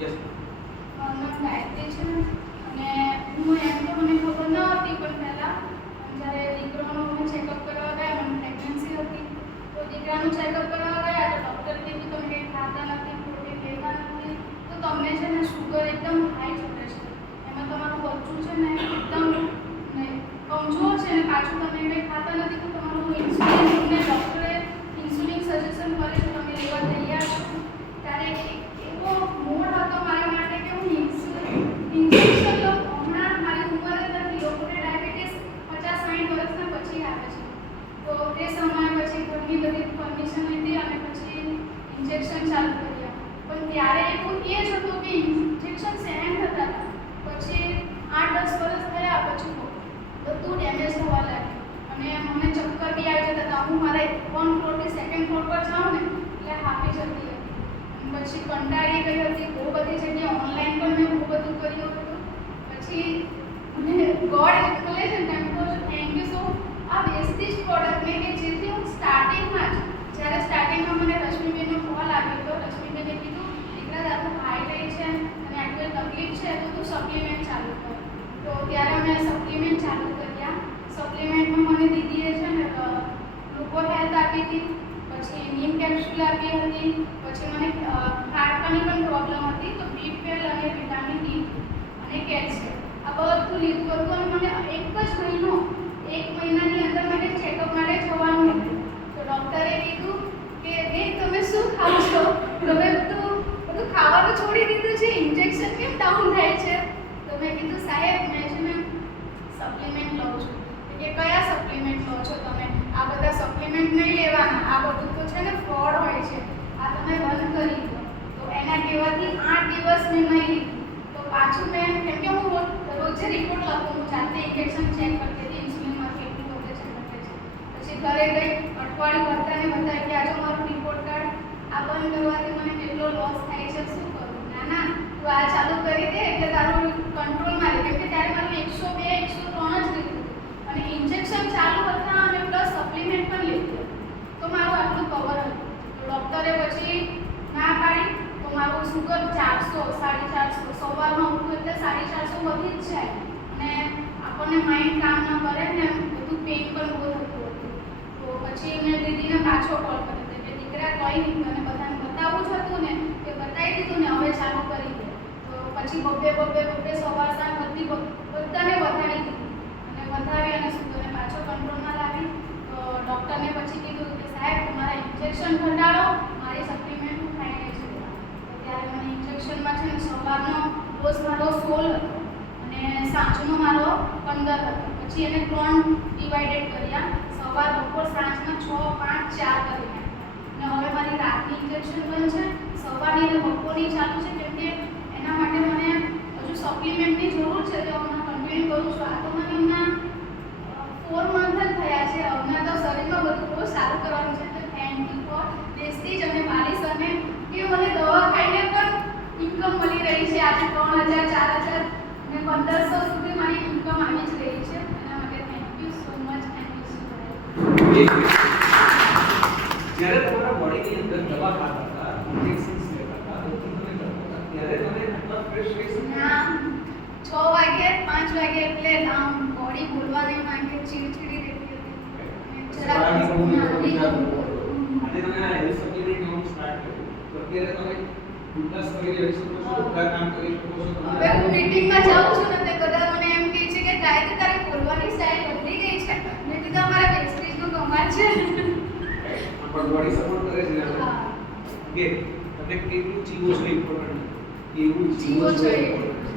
yes નામ ગાયત્રી છે અને હું એમ તો મને ખબર ન હતી પણ પહેલાં જ્યારે દીકરાનો અમે ચેકઅપ કરવા ગયા મને પ્રેગ્નન્સી હતી તો દીકરાનું ચેકઅપ કરવા ગયા તો ડૉક્ટર કીધું તમે કંઈ ખાતા નથી પ્રોટીન લેતા નથી તો તમને છે ને શુગર એકદમ હાઈ ચડે છે એમાં તમારું બચ્ચું છે ને એકદમ કમજોર છે ને પાછું તમે કંઈ ખાતા નથી તો તમારું ઇન્સ્યુલિન તમને ડૉક્ટરે ઇન્સ્યુલિન સજેશન કરે છે તમે લેવા તૈયાર છો ત્યારે એવો મૂડ હતો મારા માટે કે હું ઇન્જેક્શન લો હમણાં મારી ઉંમર જ નથી લોકોને ડાયાબિટીસ 50-60 વર્ષના પછી આવે છે તો તે સમય પછી ઘણી બધી પરમિશન લીધી અને પછી ઇન્જેક્શન ચાલુ કર્યા પણ ત્યારે એવું એ જ હતું કે ઇન્જેક્શન સેન્ડ થતા હતા પછી 8-10 વર્ષ થયા પછી બધું ડેમેજ થવા લાગ્યું અને મને ચક્કર બી આવી જતા હતા હું મારે 1 ફ્લોરથી 2nd ફ્લોર પર જાઉં ને એટલે હાફી જતી હતી પછી કંટાળી ગઈ હતી બહુ બધી જગ્યાએ ઓનલાઈન પણ મેં બહુ બધું કર્યું હતું પછી મને ગોડ મળે છે ને તો થેન્ક યુ સો આ વેસ્ટેજ પ્રોડક્ટ મેં કે જેથી હું સ્ટાર્ટિંગમાં જ જ્યારે સ્ટાર્ટિંગમાં મને રશ્મિબેનનો કોલ આવ્યો હતો રશ્મિબેને કીધું દીકરા તારું હાઈ રહી છે અને આટલી તકલીફ છે તો તું સપ્લિમેન્ટ ચાલુ કર તો ત્યારે મેં સપ્લિમેન્ટ ચાલુ કર્યા સપ્લિમેન્ટમાં મને દીદીએ છે ને ગ્લુકો હેલ્થ આપી હતી પછી નીમ કેપ્સ્યુલ આપી હતી પછી મને હાડકાની પણ પ્રોબ્લેમ હતી તો B12 અને વિટામિન ડી અને કેલ્શિયમ આ બધું લીધું હતું અને મને એક મહિનાની અંદર મને ચેકઅપ માટે જવાનું હતું તો ડૉક્ટરે કીધું કે દેખ તમે શું ખાવ છો તમે બધું ખાવાનું છોડી દીધું છે ઇન્જેક્શન કેમ ડાઉન થાય છે તો મેં કીધું સાહેબ મેં છે ને સપ્લિમેન્ટ લઉં છું કે કયા સપ્લિમેન્ટ લો છો તમે આ બધા સપ્લિમેન્ટ નહીં લેવાના આ બધું તો છે ને ફ્રોડ હોય છે આ તમે બંધ કરી દો તો એના કહેવાથી 8 દિવસ મેં નહીં લીધું તો પાછું મેં કેમ કે હું રોજે રિપોર્ટ લખું હું જાતે ઇન્જેક્શન ચેક કરતી હતી ઇન્સ્યુલિનમાંથી એટલું વધે છે પછી ઘરે ગઈ અઠવાડિયું બધાને કે આજે મારું રિપોર્ટ કાર્ડ આ બંધ કરવાથી મને કેટલો લોસ થાય છે શું કરું ના તું આ ચાલુ કરી દે એટલે તારું કંટ્રોલમાં રહે કેમ કે ત્યારે મારું 102 103 જ લીધું અને ઇન્જેક્શન ચાલુ હતા અને પ્લસ સપ્લિમેન્ટ પણ લીધું તો મારું આટલું કવર હતું તો ડૉક્ટરે પછી ના પાડી તો મારું શુગર 400 450 સવારમાં ઉઠું એટલે 450 વધી જ જાય અને આપણને માઇન્ડ કામ ન કરે ને બધું પેઇન પણ બહુ થતું હતું તો પછી મેં દીદીને પાછો કોલ કર્યો કે દીકરા કંઈ નહીં મને બધાને બતાવવું જ હતું ને કે બતાવી દીધું ને હવે ચાલુ કરી દે તો પછી બબ્બે સવાર સાંજ બધાને બતાવી દીધું અને વધાવી અને શુગરને પાછો કંટ્રોલમાં લાવી તો ડૉક્ટરને પછી કીધું કે સાહેબ તમારા ઇન્જેક્શન ઘટાડો મારી સપ્લિમેન્ટ હું ખાઈને જ તો ત્યારે મને ઇન્જેક્શનમાં છે ને સવારનો ડોઝ મારો 16 હતો અને સાંજનો મારો 15 હતો પછી એને 3 ડિવાઇડેડ કર્યા સવાર બપોર સાંજના 6 5 4 કરી નાખ્યા અને હવે મારી રાતની ઇન્જેક્શન બંધ છે સવારની અને બપોરની ચાલુ છે કેમ કે એના માટે મને હજુ સપ્લિમેન્ટની જરૂર છે તો હમણાં કન્ટિન્યુ કરું છું આ તો મને હમણાં 4 મંથ જ થયા છે હમણાં તો શરીરમાં બધું બહુ સારું કરવાનું છે તો થેન્ક યુ ફોર પ્રેસ્ટીજ અને મારી સામે કે મને દવા ખાઈને પણ ઇન્કમ મળી રહી છે આજે 3000 4000 અને 1500 સુધી મારી ઇન્કમ આવી જ રહી છે એના માટે thank you so much and જ્યારે તમારા બોડીની અંદર દવા ખાતા હતા ઇન્જેક્શન્સ લેતા હતા તો તમને કરતા હતા ત્યારે તમે આટલા ફ્રેશ રહી શકો ના 6 વાગે 5 વાગે એટલે આમ બોડી બોલવા નહીં માંગે ચીડચીડી રહેતી હતી અને તમે આ હેલ્થ સપ્લિમેન્ટ લેવાનું સ્ટાર્ટ કર્યું તો અત્યારે તમે ફિટનેસ કરી રહી શકો છો યોગા કામ કરી શકો છો હવે હું મીટિંગમાં જાઉં છું ને તે બધા મને એમ કહે છે કે ગાયત્રી તારી બોલવાની સ્ટાઇલ બદલી ગઈ છે મેં કીધું અમારા વેસ્ટેજનું કમાલ છે પણ બોડી સપોર્ટ કરે છે કે તમે કેટલું જીવો છો ઇમ્પોર્ટન્ટ કેવું જીવો છો ઇમ્પોર્ટન્ટ